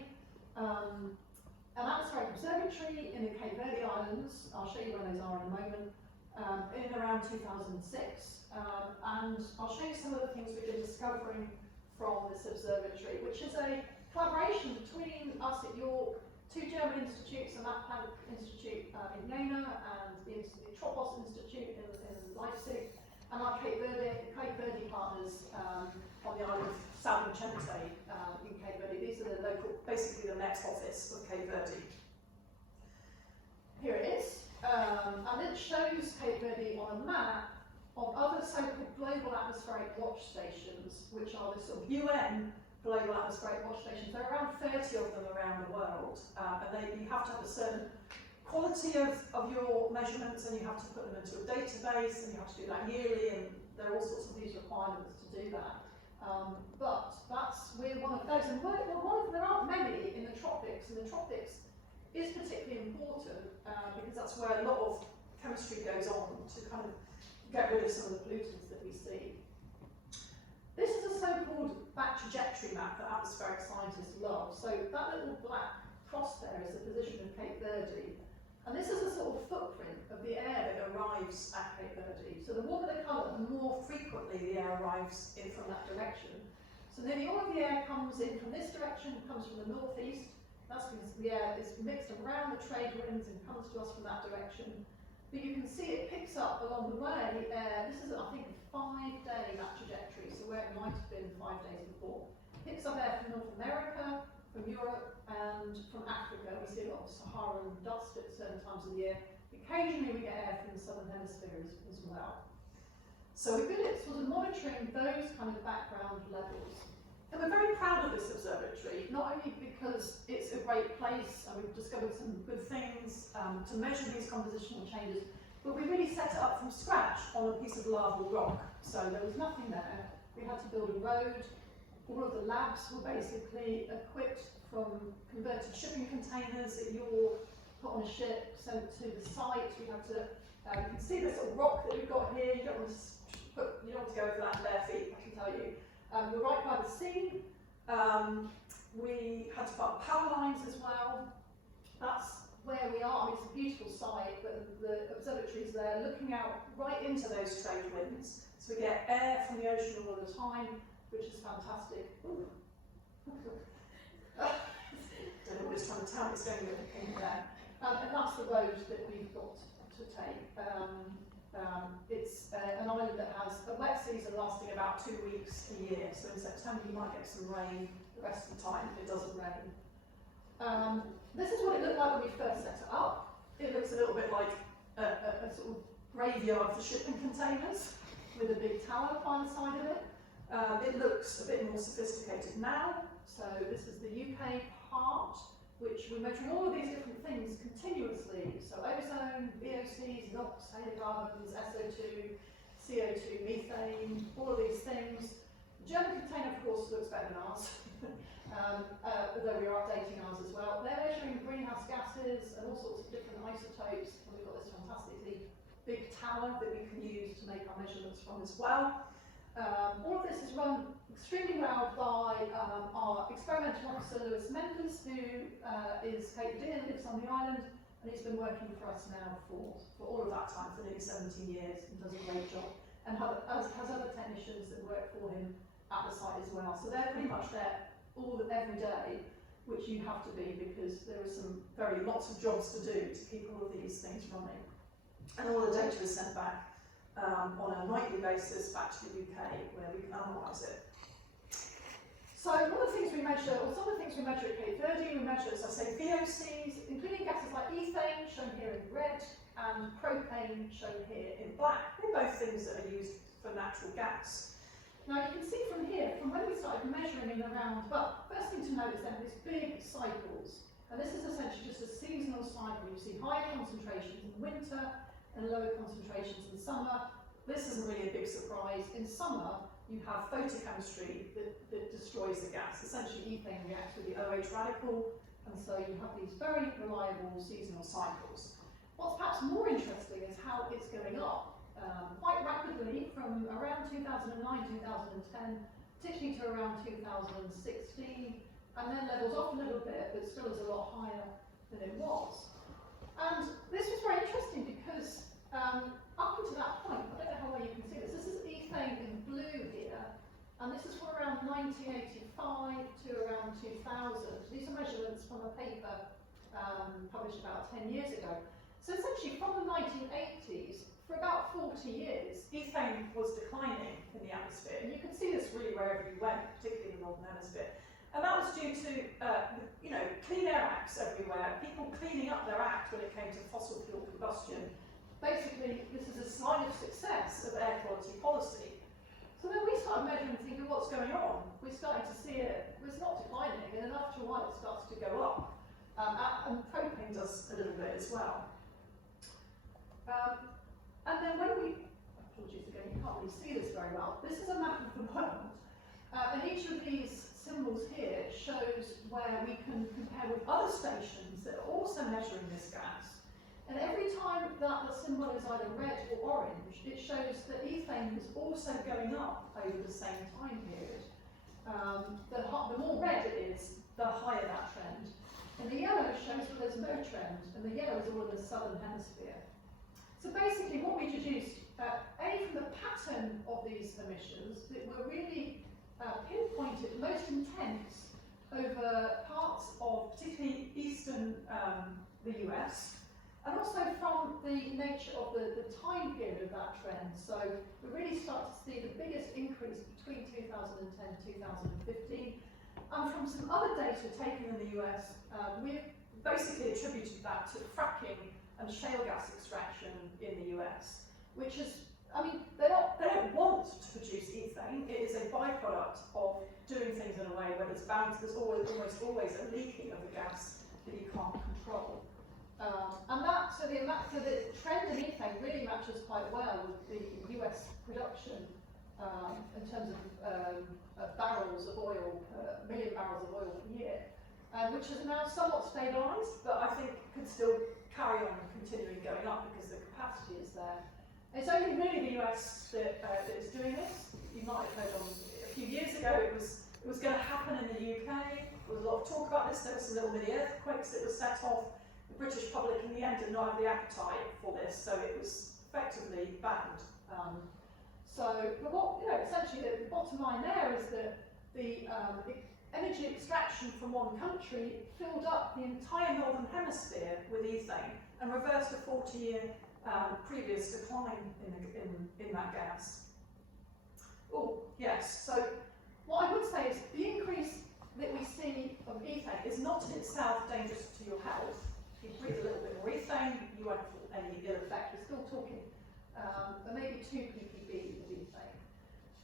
atmospheric observatory in the Cape Verde Islands. I'll show you where those are in a moment, in around 2006. And I'll show you some of the things we've been discovering from this observatory, which is a collaboration between us at York, 2 German institutes, and that Planck Institute and our Cape Verde partners on the island of San Vicente in Cape Verde. These are the local, basically the Met Office of Cape Verde. Here it is, and it shows Cape Verde on a map of other so-called global atmospheric watch stations, which are the sort of UN global atmospheric watch stations. There are around 30 of them around the world, and you have to have a certain quality of your measurements, and you have to put them into a database, and you have to do that yearly, and there are all sorts of these requirements to do that. But we're one of those, and there aren't many in the tropics, and the tropics is particularly important because that's where a lot of chemistry goes on to kind of get rid of some of the pollutants that we see. This is a so-called back trajectory map that atmospheric scientists love. So that little black cross there is the position of Cape Verde. And this is a sort of footprint of the air that arrives at Cape Verde. So the warmer the colour, the more frequently the air arrives in from that direction. So nearly all of the air comes in from this direction, comes from the northeast. That's because the air is mixed around the trade winds and comes to us from that direction. But you can see it picks up along the way. This is, I think, a 5-day back trajectory, so where it might have been 5 days before. Picks up air from North America, from Europe, and from Africa. We see a lot of Saharan dust at certain times of the year. Occasionally we get air from the southern hemisphere as well. So we're good at sort of monitoring those kind of background levels. And we're very proud of this observatory, not only because it's a great place and we've discovered some good things to measure these compositional changes, but we really set it up from scratch on a piece of lava rock. So there was nothing there. We had to build a road. All of the labs were basically equipped from converted shipping containers that you're put on a ship, sent to the site. We had to, you can see this sort of rock that we've got here. You don't want to go over that in bare feet, I can tell you. We're right by the sea. We had to put up power lines as well. That's where we are. I mean, it's a beautiful site, but the observatory is there looking out right into those trade winds. So we get air from the ocean all the time, which is fantastic. Ooh. Don't know what it's trying to tell me, it's going to be in there. And that's the road that we've got to take. It's an island that has a wet season lasting about 2 weeks a year. So in September you might get some rain, the rest of the time it doesn't rain. This is what it looked like when we first set it up. It looks a little bit like a sort of graveyard for shipping containers with a big tower by the side of it. It looks a bit more sophisticated now. So this is the UK part, which we're measuring all of these different things continuously. So ozone, VOCs, NOx, hydrocarbons, SO2, CO2, methane, all of these things. The German container, of course, looks better than ours, although we are updating ours as well. They're measuring greenhouse gases and all sorts of different isotopes, and we've got this fantastically big tower that we can use to make our measurements from as well. All of this is run extremely well by our experimental officer Lewis Menders, who is Cape Verde, lives on the island, and he's been working for us now for all of that time, for nearly 17 years, and does a great job, and has other technicians that work for him at the site as well. So they're pretty much there every day, which you have to be, because there are lots of jobs to do to keep all of these things running. And all the data is sent back on a nightly basis back to the UK, where we can analyse it. So one of the things we measure, or some of the things we measure at Cape Verde, we measure, as I say, VOCs, including gases like ethane, shown here in red, and propane, shown here in black. They're both things that are used for natural gas. Now you can see from here, from when we started measuring in around, well, first thing to note is then these big cycles. And this is essentially just a seasonal cycle. You see higher concentrations in winter and lower concentrations in summer. This isn't really a big surprise. In summer, you have photochemistry that destroys the gas. Essentially, ethane reacts with the OH radical, and so you have these very reliable seasonal cycles. What's perhaps more interesting is how it's going up quite rapidly from around 2009, 2010, particularly to around 2016, and then levels off a little bit, but still is a lot higher than it was. And this was very interesting because up until that point, I don't know how well you can see this, this is ethane in blue here, and this is from around 1985 to around 2000. These are measurements from a paper published about 10 years ago. So essentially from the 1980s for about 40 years, ethane was declining in the atmosphere, and you can see this really wherever you went, particularly in the Northern Hemisphere. And that was due to, clean air acts everywhere, people cleaning up their act when it came to fossil fuel combustion. Basically, this is a sign of success of air quality policy. So then we started measuring and thinking, what's going on? We started to see it's not declining, and then after a while it starts to go up. And propane does a little bit as well. And then when apologies again, you can't really see this very well. This is a map of the world. And each of these symbols here shows where we can compare with other stations that are also measuring this gas. And every time that the symbol is either red or orange, it shows that ethane is also going up over the same time period. The more red it is, the higher that trend. And the yellow shows that there's no trend, and the yellow is all in the southern hemisphere. So basically what we deduced, from the pattern of these emissions, that were really pinpointed most intense over parts of particularly eastern the US, and also from the nature of the time period of that trend. So we really start to see the biggest increase between 2010 and 2015. And from some other data taken in the US, we've basically attributed that to fracking and shale gas extraction in the US, which is, they don't want to produce ethane. It is a byproduct of doing things in a way where there's almost always a leaking of the gas that you can't control. So the trend in ethane really matches quite well with the US production in terms of barrels of oil, million barrels of oil per year, which is now somewhat stabilised, but I think could still carry on continuing going up because the capacity is there. It's only really the US that is doing this. You might have heard a few years ago it was going to happen in the UK. There was a lot of talk about this. There were some little mini earthquakes that were set off. The British public in the end did not have the appetite for this, so it was effectively banned. Essentially the bottom line there is that the energy extraction from one country filled up the entire Northern Hemisphere with ethane and reversed a 40-year previous decline in that gas. Oh, yes, so what I would say is the increase that we see of ethane is not in itself dangerous to your health. If you breathe a little bit more ethane, you won't feel any ill effect. We're still talking maybe 2 ppb of ethane.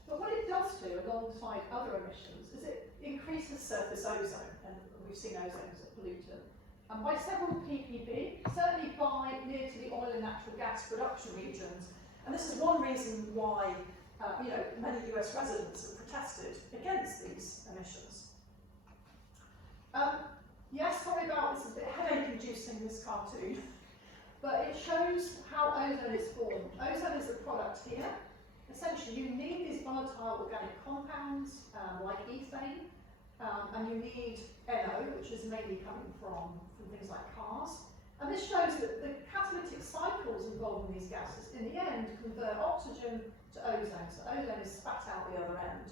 But what it does do, alongside other emissions, is it increases surface ozone, and we've seen ozone as a pollutant. And by several ppb, certainly by near to the oil and natural gas production regions. And this is one reason why many US residents have protested against these emissions. Yes, sorry about this, is a bit headache-inducing, this cartoon, but it shows how ozone is formed. Ozone is a product here. Essentially, you need these volatile organic compounds like ethane, and you need NO, which is mainly coming from things like cars. And this shows that the catalytic cycles involved in these gases, in the end, convert oxygen to ozone. So ozone is spat out the other end.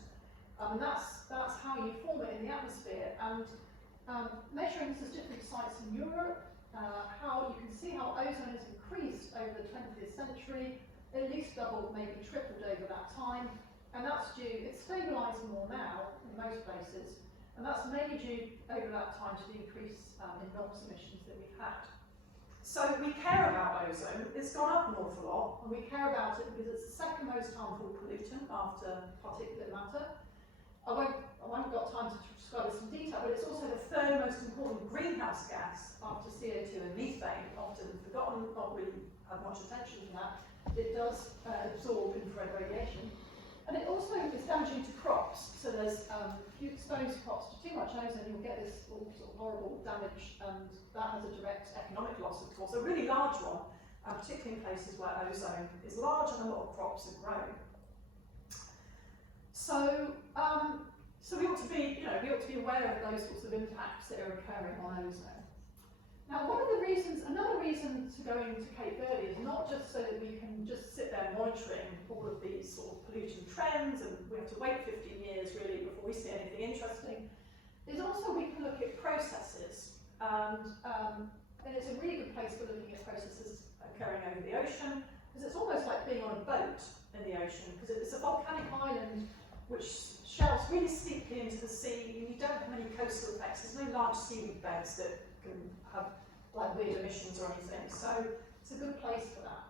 And that's how you form it in the atmosphere. And measuring this at different sites in Europe, how you can see how ozone has increased over the 20th century, at least doubled, maybe tripled over that time. And that's it's stabilised more now in most places. And that's mainly due over that time to the increase in NOx emissions that we've had. So we care about ozone. It's gone up an awful lot, and we care about it because it's the second most harmful pollutant after particulate matter. I haven't got time to describe this in detail, but it's also the third most important greenhouse gas after CO2 and methane, often forgotten, not really had much attention to that. It does absorb infrared radiation. And it also is damaging to crops. So if you expose crops to too much ozone, you'll get this all sort of horrible damage, and that has a direct economic loss, of course, a really large one, particularly in places where ozone is large and a lot of crops are grown. So we ought to be, aware of those sorts of impacts that are occurring on ozone. Now, another reason to go into Cape Verde is not just so that we can just sit there monitoring all of these sort of pollution trends, and we have to wait 15 years really before we see anything interesting. Is also we can look at processes, and it's a really good place for looking at processes occurring over the ocean. because it's almost like being on a boat in the ocean, because it's a volcanic island which shelves really steeply into the sea. You don't have any coastal effects. There's no large seaweed beds that can have like weird emissions or anything. So it's a good place for that.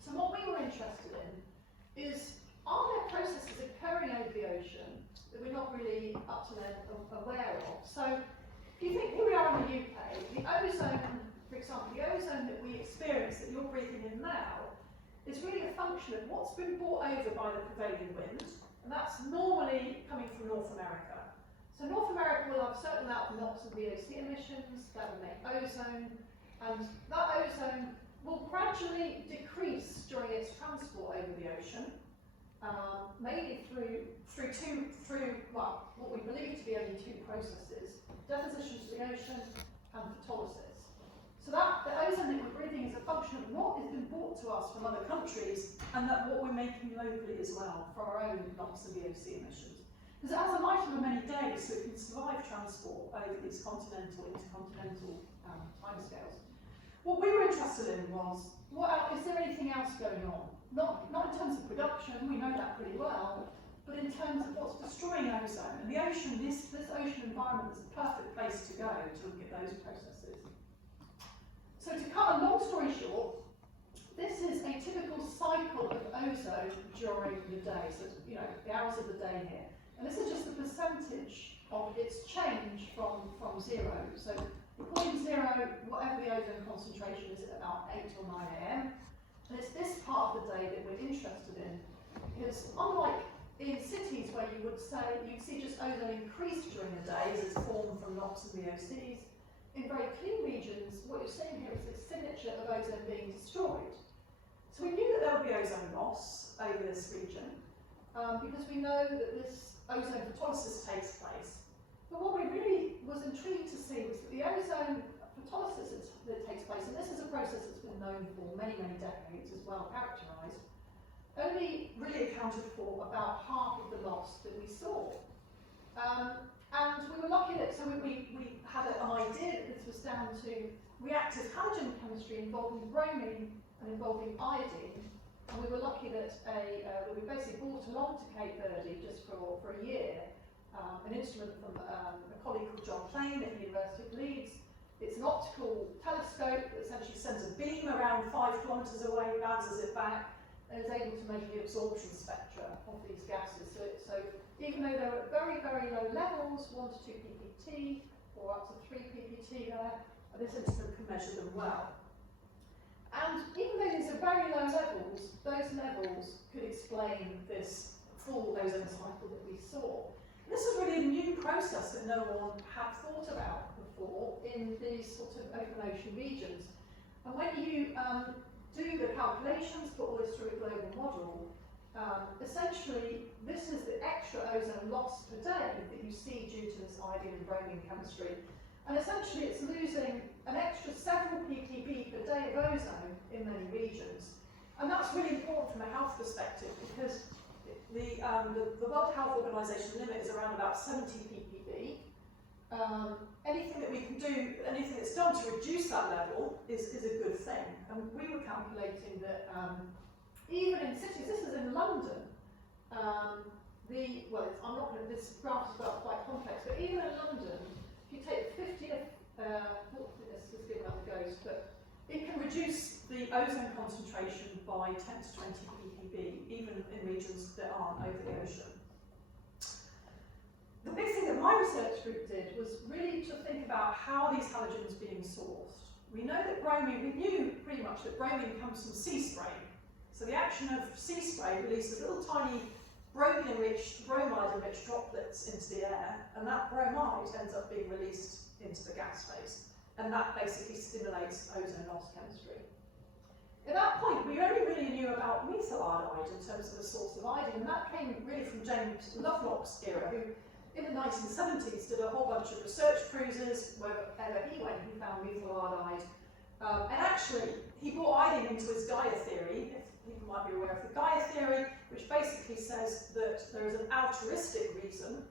So what we were interested in is, are there processes occurring over the ocean that we're not really up to then aware of? So if you think, here we are in the UK, the ozone, for example, the ozone that we experience, that you're breathing in now, is really a function of what's been brought over by the prevailing wind, and that's normally coming from North America. So North America will have a certain amount of NOx and VOC emissions, that will make ozone, and that ozone will gradually decrease during its transport over the ocean, mainly through what we believe to be only two processes: deposition to the ocean and photolysis. So that the ozone that we're breathing is a function of what has been brought to us from other countries, and that what we're making locally as well from our own NOx and VOC emissions. Because it has a lifetime of many days, so it can survive transport over these continental, intercontinental timescales. What we were interested in was, is there anything else going on? Not in terms of production, we know that pretty well, but in terms of what's destroying ozone. And the ocean, this ocean environment is the perfect place to go to look at those processes. So to cut a long story short, this is a typical cycle of ozone during the day. So, the hours of the day here. And this is just the percentage of its change from zero. So according to zero, whatever the ozone concentration is at about 8 or 9 AM. And it's this part of the day that we're interested in, because unlike in cities where you'd see just ozone increase during the day as it's formed from NOx and VOCs, in very clean regions, what you're seeing here is this signature of ozone being destroyed. So we knew that there would be ozone loss over this region, because we know that this ozone photolysis takes place. But what we really was intrigued to see was that the ozone photolysis that takes place, and this is a process that's been known for many, many decades, is well characterised, only really accounted for about half of the loss that we saw. And we were lucky that, so we had an idea that this was down to reactive halogen chemistry involving bromine and involving iodine. And we were lucky that we basically brought along to Cape Verde just for a year an instrument from a colleague called John Plain at the University of Leeds. It's an optical telescope that essentially sends a beam around 5 kilometres away, bounces it back, and is able to measure the absorption spectra of these gases. So even though they're at very, very low levels, 1 to 2 ppt, or up to 3 ppt there, this instrument can measure them well. And even though these are very low levels, those levels could explain this full ozone cycle that we saw. And this is really a new process that no one had thought about before in these sort of open ocean regions. And when you do the calculations, put all this through a global model, essentially this is the extra ozone loss per day that you see due to this iodine and bromine chemistry. And essentially it's losing an extra several ppb per day of ozone in many regions. And that's really important from a health perspective, because the World Health Organization limit is around about 70 ppb. Anything that we can do, anything that's done to reduce that level is a good thing. And we were calculating that even in cities, this is in London, this graph is quite complex, but even in London, if you take the 50th, let's give it another goes, but it can reduce the ozone concentration by 10 to 20 ppb, even in regions that aren't over the ocean. The big thing that my research group did was really to think about how these halogens are being sourced. We know that bromine, we knew pretty much that bromine comes from sea spray. So the action of sea spray releases little tiny bromide-enriched droplets into the air, and that bromide ends up being released into the gas phase. And that basically stimulates ozone loss chemistry. At that point, we only really knew about methyl iodide in terms of the source of iodine, and that came really from James Lovelock's era, who in the 1970s did a whole bunch of research cruises. Wherever he went, he found methyl iodide. And actually, he brought iodine into his Gaia theory. If people might be aware of the Gaia theory, which basically says that there is an altruistic reason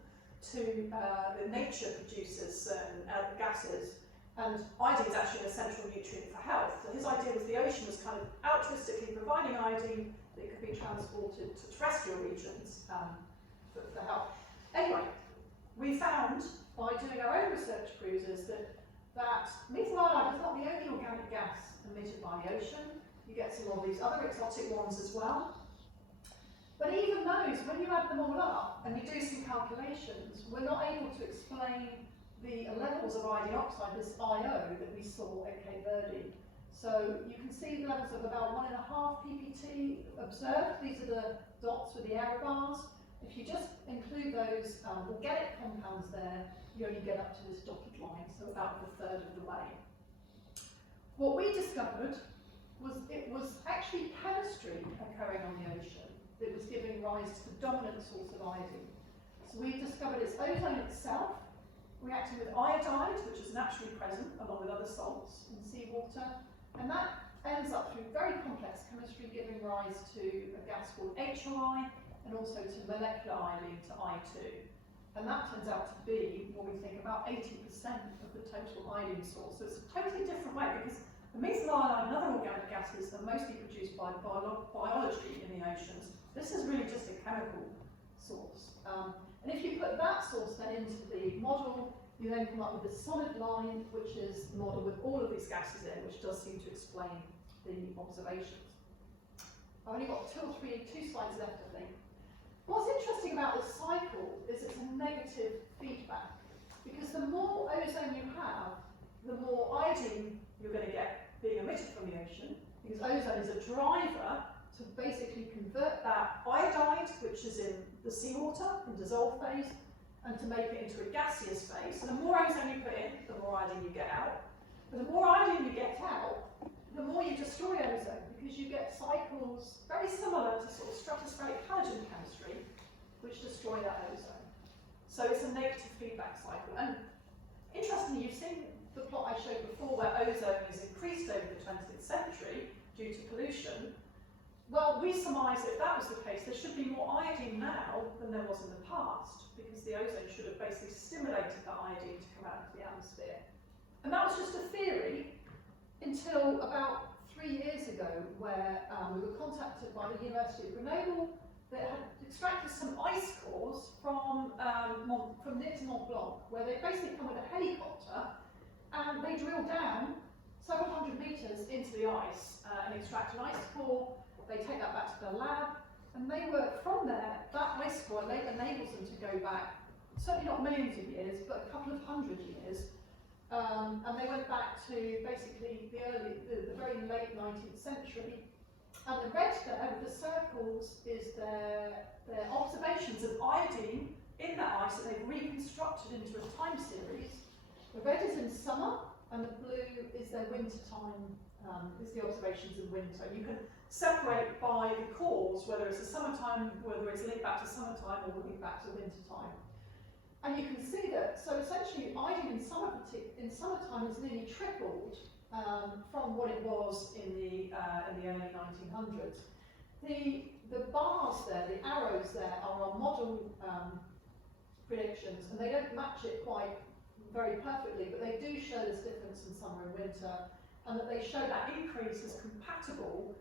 that nature produces certain gases, and iodine is actually an essential nutrient for health. So his idea was the ocean was kind of altruistically refining iodine that could be transported to terrestrial regions for help. Anyway, we found by doing our own research cruises that methyl iodide is not the only organic gas emitted by the ocean. You get some of these other exotic ones as well. But even those, when you add them all up and you do some calculations, we're not able to explain the levels of iodine oxide, this IO, that we saw at Cape Verde. So you can see levels of about 1.5 ppt observed. These are the dots with the error bars. If you just include those organic compounds there, you only get up to this dotted line, so about a third of the way. What we discovered was it was actually chemistry occurring on the ocean that was giving rise to the dominant source of iodine. So we discovered it's ozone itself reacting with iodide, which is naturally present along with other salts in seawater, and that ends up through very complex chemistry giving rise to a gas called HOI and also to molecular iodine, to I2. And that turns out to be, what we think, about 80% of the total iodine source. So it's a totally different way, because the methyl iodide and other organic gases are mostly produced by biology in the oceans. This is really just a chemical source. And if you put that source then into the model, you then come up with a solid line, which is the model with all of these gases in, which does seem to explain the observations. I've only got two slides left, I think. What's interesting about this cycle is it's a negative feedback, because the more ozone you have, the more iodine you're going to get being emitted from the ocean, because ozone is a driver to basically convert that iodide, which is in the seawater, in dissolved phase, and to make it into a gaseous phase. So the more ozone you put in, the more iodine you get out. But the more iodine you get out, the more you destroy ozone, because you get cycles very similar to sort of stratospheric halogen chemistry, which destroy that ozone. So it's a negative feedback cycle. And interestingly, you've seen the plot I showed before where ozone is increased over the 20th century due to pollution. Well, we surmise that if that was the case, there should be more iodine now than there was in the past, because the ozone should have basically stimulated the iodine to come out of the atmosphere. And that was just a theory until about 3 years ago, where we were contacted by the University of Grenoble that had extracted some ice cores from near to Mont Blanc, where they basically come with a helicopter and they drill down several hundred meters into the ice and extract an ice core. They take that back to the lab, and they work from there. That ice core enables them to go back, certainly not millions of years, but a couple of hundred years. And they went back to basically the very late 19th century. And the red there with the circles is their observations of iodine in that ice that they've reconstructed into a time series. The red is in summer, and the blue is their winter time, is the observations in winter. You can separate by the cores, whether it's the summertime, whether it's linked back to summertime or linked back to winter time. And you can see that, so essentially iodine in summertime has nearly tripled from what it was in the early 1900s. The bars there, the arrows there, are our model predictions, and they don't match it quite very perfectly, but they do show this difference in summer and winter, and that they show that increase is compatible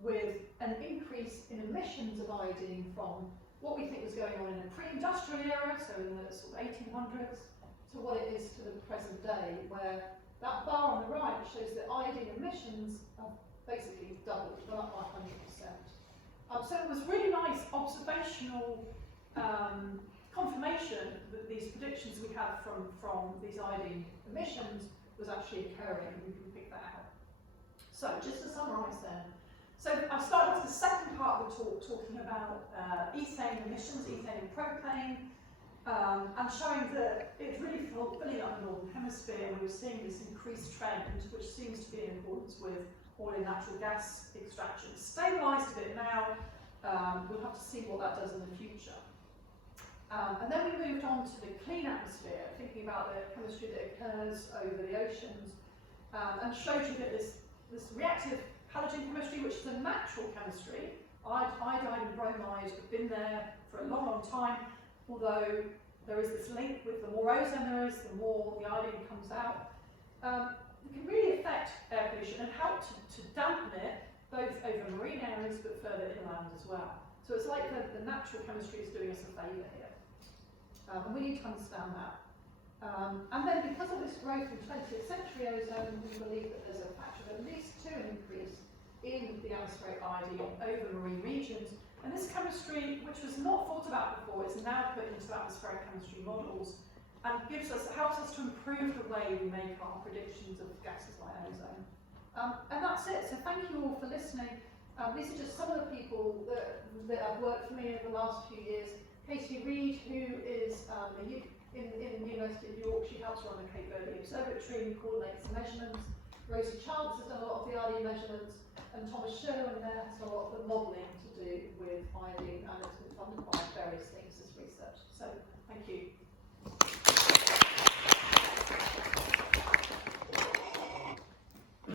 with an increase in emissions of iodine from what we think was going on in a pre-industrial era, so in the sort of 1800s, to what it is to the present day, where that bar on the right shows that iodine emissions have basically doubled, gone up by 100%. So it was really nice observational confirmation that these predictions we had from these iodine emissions was actually occurring, and we can pick that out. So just to summarise then, so I started off the second part of the talk talking about ethane emissions, ethane and propane, and showing that it's really filling up the northern hemisphere, and we were seeing this increased trend, which seems to be in accordance with oil and natural gas extraction. Stabilised a bit now, we'll have to see what that does in the future. And then we moved on to the clean atmosphere, thinking about the chemistry that occurs over the oceans, and showed you that this reactive halogen chemistry, which is a natural chemistry, iodine and bromide have been there for a long, long time, although there is this link with the more ozone there is, the more the iodine comes out. It can really affect air pollution and help to dampen it, both over marine areas further inland as well. So it's like the natural chemistry is doing us a favour here. And we need to understand that. And then because of this growth in 20th century ozone, we believe that there's a factor of at least 2 increase in the atmospheric iodine over marine regions. And this chemistry, which was not thought about before, is now put into atmospheric chemistry models and helps us to improve the way we make our predictions of gases like ozone. And that's it. So thank you all for listening. These are just some of the people that have worked for me over the last few years. Katie Reed, who is in the University of York, she helps run the Cape Verde Observatory and coordinates the measurements. Rosie Childs has done a lot of the iodine measurements, and Thomas Sherwin there has done a lot of the modelling to do with iodine, and it's been funded by various things, this research. So, thank you.